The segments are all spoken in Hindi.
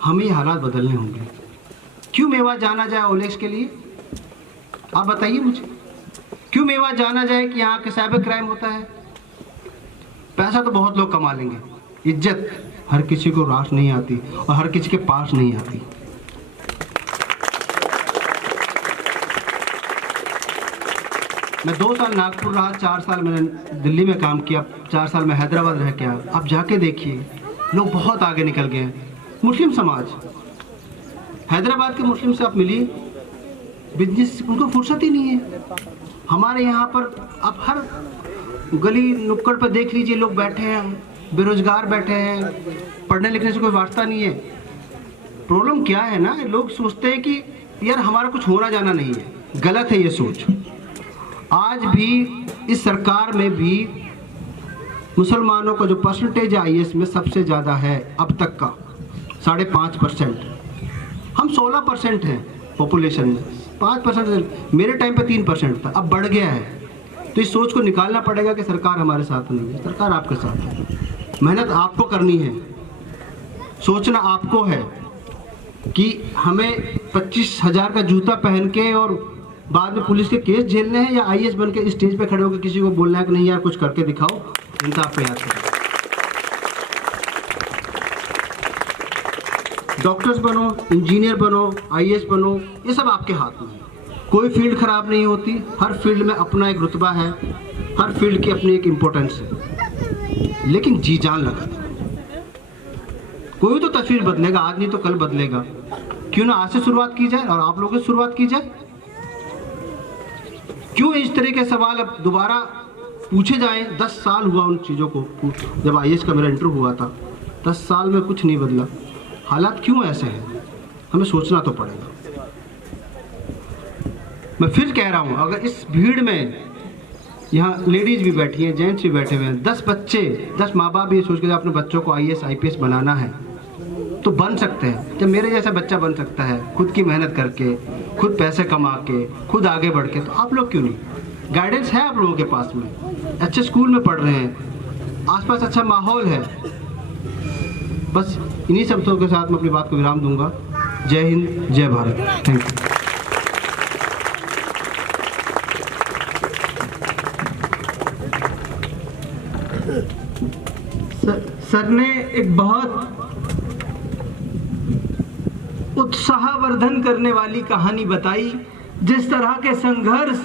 हमें ये हालात बदलने होंगे। क्यों मेवात जाना जाए ओलेक्स के लिए? आप बताइए मुझे, क्यों मेवात जाना जाए कि यहाँ के साइबर क्राइम होता है? पैसा तो बहुत लोग कमा लेंगे, इज्जत हर किसी को रास नहीं आती और हर किसी के पास नहीं आती। मैं 2 साल नागपुर रहा, 4 साल मैंने दिल्ली में काम किया, 4 साल मैं हैदराबाद रह के आया। आप जाके देखिए, लोग बहुत आगे निकल गए हैं। मुस्लिम समाज, हैदराबाद के मुस्लिम से आप मिलिए, बिजनेस उनको फुर्सत ही नहीं है। हमारे यहाँ पर आप हर गली नुक्कड़ पर देख लीजिए, लोग बैठे हैं, बेरोजगार बैठे हैं, पढ़ने लिखने से कोई वास्ता नहीं है। प्रॉब्लम क्या है ना, लोग सोचते हैं कि यार हमारा कुछ होना जाना नहीं है। गलत है ये सोच। आज भी इस सरकार में भी मुसलमानों का जो परसेंटेज IAS में सबसे ज़्यादा है अब तक का, 5.5%। हम 16% हैं पॉपुलेशन में, 5%। मेरे टाइम पे 3% था, अब बढ़ गया है। तो इस सोच को निकालना पड़ेगा कि सरकार हमारे साथ नहीं है, सरकार आपके साथ है। मेहनत आपको करनी है, सोचना आपको है कि हमें 25,000 का जूता पहन के और बाद में पुलिस के केस झेलने हैं, या IAS बन के स्टेज पे खड़े होकर किसी को बोलना है कि नहीं यार कुछ करके दिखाओ, इंसाफ पे याद करो। डॉक्टर्स बनो, इंजीनियर बनो, IAS बनो, ये सब आपके हाथ में है। कोई फील्ड खराब नहीं होती, हर फील्ड में अपना एक रुतबा है, हर फील्ड की अपनी एक इम्पोर्टेंस है, लेकिन जी जान लगा दो। कोई तो तस्वीर बदलेगा, आज नहीं तो कल बदलेगा। क्यों ना आज से शुरुआत की जाए और आप लोगों से शुरुआत की जाए? क्यों इस तरह के सवाल अब दोबारा पूछे जाएं? 10 साल हुआ उन चीज़ों को, जब IAS का मेरा इंटरव्यू हुआ था, 10 साल में कुछ नहीं बदला। हालात क्यों ऐसे हैं, हमें सोचना तो पड़ेगा। मैं फिर कह रहा हूँ, अगर इस भीड़ में यहाँ लेडीज़ भी बैठी हैं, जेंट्स भी बैठे हुए हैं, 10 बच्चे, 10 माँ बाप ये सोच के अपने बच्चों को IAS IPS बनाना है तो बन सकते हैं। जब मेरे जैसा बच्चा बन सकता है, खुद की मेहनत करके, खुद पैसे कमा के, खुद आगे बढ़ के, तो आप लोग क्यों नहीं? गाइडेंस है आप लोगों के पास में, अच्छे स्कूल में पढ़ रहे हैं, आसपास अच्छा माहौल है। बस इन्हीं शब्दों के साथ मैं अपनी बात को विराम दूंगा। जय हिंद, जय भारत। Thank you. सर ने एक बहुत उत्साहवर्धन करने वाली कहानी बताई। जिस तरह के संघर्ष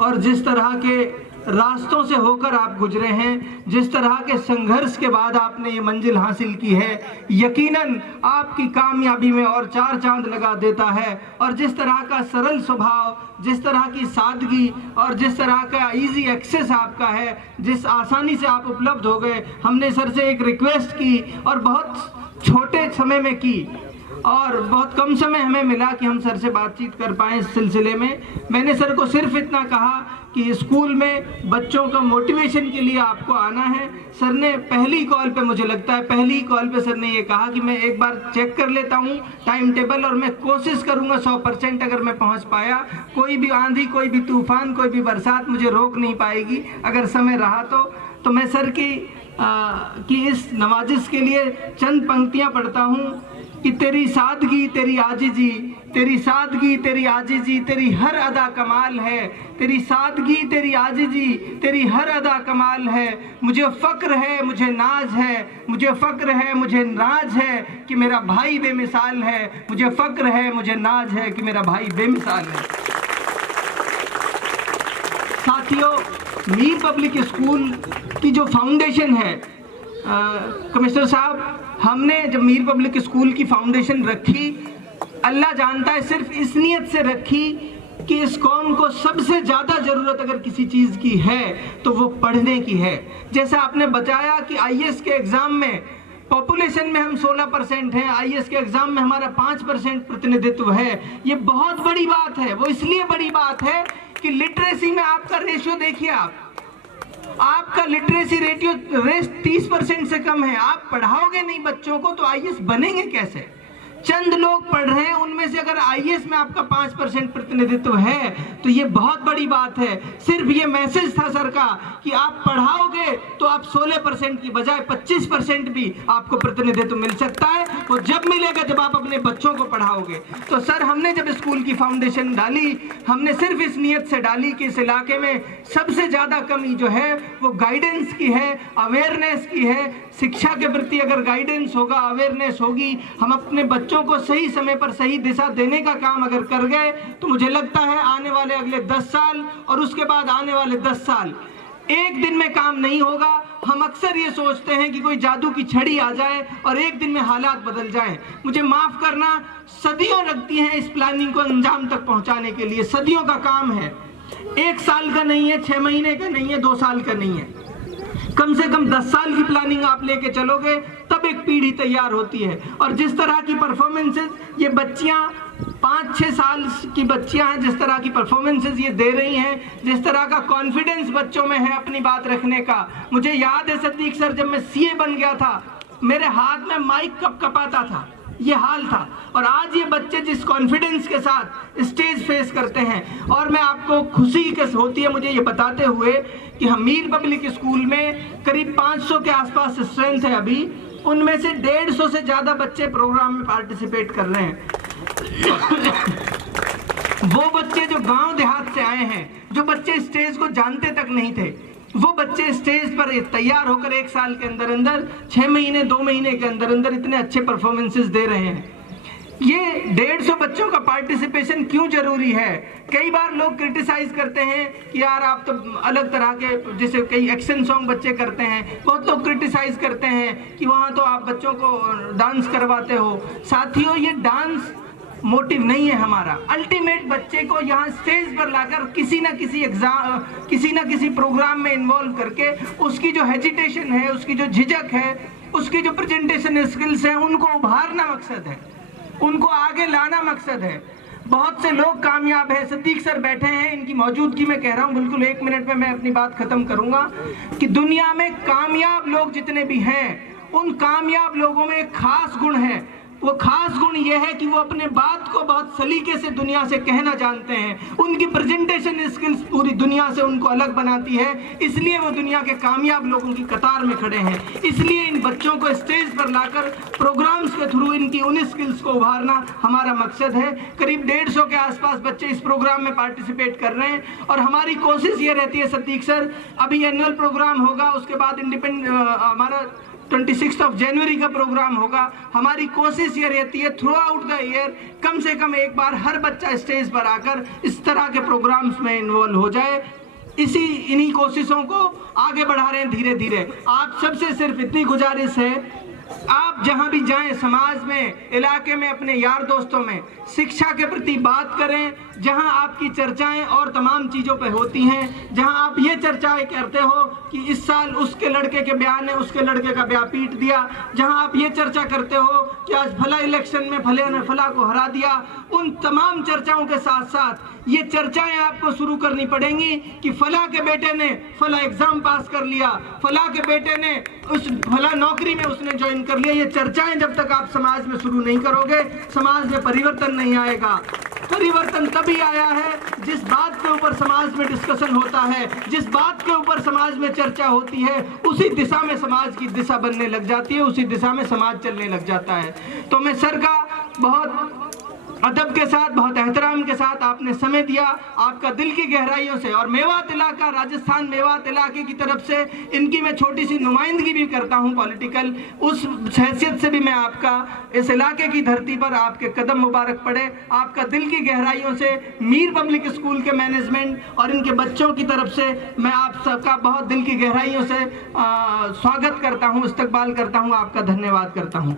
और जिस तरह के रास्तों से होकर आप गुजरे हैं, जिस तरह के संघर्ष के बाद आपने ये मंजिल हासिल की है, यकीनन आपकी कामयाबी में और 4 चांद लगा देता है। और जिस तरह का सरल स्वभाव, जिस तरह की सादगी और जिस तरह का इजी एक्सेस आपका है, जिस आसानी से आप उपलब्ध हो गए, हमने सर से एक रिक्वेस्ट की और बहुत छोटे समय में की और बहुत कम समय हमें मिला कि हम सर से बातचीत कर पाएँ इस सिलसिले में। मैंने सर को सिर्फ इतना कहा कि स्कूल में बच्चों का मोटिवेशन के लिए आपको आना है। सर ने पहली कॉल पे, मुझे लगता है पहली कॉल पे सर ने ये कहा कि मैं एक बार चेक कर लेता हूँ टाइम टेबल और मैं कोशिश करूँगा 100% अगर मैं पहुँच पाया। कोई भी आंधी, कोई भी तूफान, कोई भी बरसात मुझे रोक नहीं पाएगी अगर समय रहा तो मैं सर की इस नवाजिश के लिए चंद पंक्तियाँ पढ़ता हूँ कि तेरी सादगी, तेरी आजिजी, तेरी सादगी, तेरी आजिजी, तेरी हर अदा कमाल है। तेरी सादगी, तेरी आजिजी, तेरी हर अदा कमाल है। मुझे फ़क्र है, मुझे नाज है, मुझे फ़क्र है, मुझे नाज है कि मेरा भाई बेमिसाल है। मुझे फ़क्र है, मुझे नाज है कि मेरा भाई बेमिसाल है। साथियों, मीर पब्लिक स्कूल की जो फाउंडेशन है, कमिश्नर साहब, हमने जब मीर पब्लिक स्कूल की फाउंडेशन रखी, अल्लाह जानता है सिर्फ इस नियत से रखी कि इस कौम को सबसे ज़्यादा ज़रूरत अगर किसी चीज़ की है तो वो पढ़ने की है। जैसा आपने बताया कि IAS के एग्ज़ाम में पॉपुलेशन में हम 16% हैं, IAS के एग्ज़ाम में हमारा 5% प्रतिनिधित्व है। ये बहुत बड़ी बात है। वो इसलिए बड़ी बात है कि लिटरेसी में आपका रेशियो देखिए, आपका लिटरेसी रेट 30% से कम है। आप पढ़ाओगे नहीं बच्चों को तो IAS बनेंगे कैसे? चंद लोग पढ़ रहे हैं, उनमें से अगर आईएएस में आपका 5% प्रतिनिधित्व है तो ये बहुत बड़ी बात है। सिर्फ ये मैसेज था सर का कि आप पढ़ाओगे तो आप 16% की बजाय 25% भी आपको प्रतिनिधित्व मिल सकता है। वो जब मिलेगा जब आप अपने बच्चों को पढ़ाओगे। तो सर हमने जब स्कूल की फाउंडेशन डाली, हमने सिर्फ इस नियत से डाली कि इस इलाके में सबसे ज्यादा कमी जो है वो गाइडेंस की है, अवेयरनेस की है। शिक्षा के प्रति अगर गाइडेंस होगा, अवेयरनेस होगी, हम अपने बच्चों को सही समय पर सही दिशा देने का काम अगर कर गए तो मुझे लगता है आने वाले अगले 10 साल और उसके बाद आने वाले 10 साल एक दिन में काम नहीं होगा। हम अक्सर ये सोचते हैं कि कोई जादू की छड़ी आ जाए और एक दिन में हालात बदल जाएं। मुझे माफ करना, सदियों लगती हैं इस प्लानिंग को अंजाम तक पहुंचाने के लिए। सदियों का काम है, 1 साल का नहीं है, 6 महीने का नहीं है, 2 साल का नहीं है। कम से कम 10 साल की प्लानिंग आप लेके चलोगे तब एक पीढ़ी तैयार होती है। और जिस तरह की परफॉर्मेंसेस ये बच्चियां 5-6 साल की बच्चियां हैं, जिस तरह की परफॉर्मेंसेस ये दे रही हैं, जिस तरह का कॉन्फिडेंस बच्चों में है अपनी बात रखने का। मुझे याद है सतीक सर, जब मैं सीए बन गया था मेरे हाथ में माइक कपाता था, ये हाल था। और आज ये बच्चे जिस कॉन्फिडेंस के साथ स्टेज फेस करते हैं, और मैं आपको खुशी होती है मुझे ये बताते हुए कि हम मीर पब्लिक स्कूल में करीब 500 के आसपास स्ट्रेंथ है अभी, उनमें से 150 से ज्यादा बच्चे प्रोग्राम में पार्टिसिपेट कर रहे हैं। वो बच्चे जो गांव देहात से आए हैं, जो बच्चे स्टेज को जानते तक नहीं थे, वो बच्चे स्टेज पर तैयार होकर 1 साल के अंदर अंदर, 6 महीने 2 महीने के अंदर अंदर इतने अच्छे परफॉर्मेंसेस दे रहे हैं। ये 150 बच्चों का पार्टिसिपेशन क्यों जरूरी है? कई बार लोग क्रिटिसाइज करते हैं कि यार आप तो अलग तरह के, जैसे कई एक्शन सॉन्ग बच्चे करते हैं, बहुत लोग क्रिटिसाइज करते हैं कि वहाँ तो आप बच्चों को डांस करवाते हो। साथियों, ये डांस मोटिव नहीं है हमारा। अल्टीमेट बच्चे को यहाँ स्टेज पर लाकर किसी ना किसी एग्जाम, किसी ना किसी प्रोग्राम में इन्वॉल्व करके उसकी जो हेजिटेशन है, उसकी जो झिझक है, उसकी जो प्रेजेंटेशन स्किल्स हैं, उनको उभारना मकसद है, उनको आगे लाना मकसद है। बहुत से लोग कामयाब हैं, सतीक सर बैठे हैं, इनकी मौजूदगी में कह रहा हूँ, बिल्कुल 1 मिनट में मैं अपनी बात खत्म करूंगा कि दुनिया में कामयाब लोग जितने भी हैं, उन कामयाब लोगों में एक खास गुण है। वो खास गुण ये है कि वो अपने बात को बहुत सलीके से दुनिया से कहना जानते हैं। उनकी प्रेजेंटेशन स्किल्स पूरी दुनिया से उनको अलग बनाती है, इसलिए वो दुनिया के कामयाब लोगों की कतार में खड़े हैं। इसलिए इन बच्चों को स्टेज पर लाकर प्रोग्राम्स के थ्रू इनकी उन स्किल्स को उभारना हमारा मकसद है। करीब 150 के आसपास बच्चे इस प्रोग्राम में पार्टिसिपेट कर रहे हैं और हमारी कोशिश ये रहती है सतीक सर, अभी एनुअल प्रोग्राम होगा, उसके बाद हमारा 26 जनवरी का प्रोग्राम होगा। हमारी कोशिश ये रहती है थ्रू आउट द ईयर कम से कम एक बार हर बच्चा स्टेज पर आकर इस तरह के प्रोग्राम्स में इन्वॉल्व हो जाए। इन्हीं कोशिशों को आगे बढ़ा रहे हैं धीरे धीरे। आप सबसे सिर्फ इतनी गुजारिश है, आप जहां भी जाएं समाज में, इलाके में, अपने यार दोस्तों में शिक्षा के प्रति बात करें। जहां आपकी चर्चाएं और तमाम चीज़ों पे होती हैं, जहां आप ये चर्चाएं करते हो कि इस साल उसके लड़के के ब्याह ने उसके लड़के का ब्याह पीट दिया, जहां आप ये चर्चा करते हो कि आज फला इलेक्शन में फले ने फला को हरा दिया, उन तमाम चर्चाओं के साथ साथ ये चर्चाएं आपको शुरू करनी पड़ेंगी कि फला के बेटे ने फला एग्जाम पास कर लिया, फला के बेटे ने उस फला नौकरी में उसने ज्वाइन कर लिया। ये चर्चाएं जब तक आप समाज में शुरू नहीं करोगे, समाज में परिवर्तन नहीं आएगा। परिवर्तन तभी आया है जिस बात के ऊपर समाज में डिस्कशन होता है, जिस बात के ऊपर समाज में चर्चा होती है, उसी दिशा में समाज की दिशा बनने लग जाती है, उसी दिशा में समाज चलने लग जाता है। तो मैं सर का बहुत अदब के साथ, बहुत एहतराम के साथ आपने समय दिया, आपका दिल की गहराइयों से, और मेवात इलाका, राजस्थान मेवात इलाके की तरफ से इनकी मैं छोटी सी नुमाइंदगी भी करता हूं पॉलिटिकल, उस हैसियत से भी मैं आपका इस इलाके की धरती पर आपके कदम मुबारक पड़े। आपका दिल की गहराइयों से मीर पब्लिक स्कूल के मैनेजमेंट और इनके बच्चों की तरफ से मैं आप सबका बहुत दिल की गहराइयों से स्वागत करता हूँ, इस्तकबाल करता हूँ, आपका धन्यवाद करता हूँ।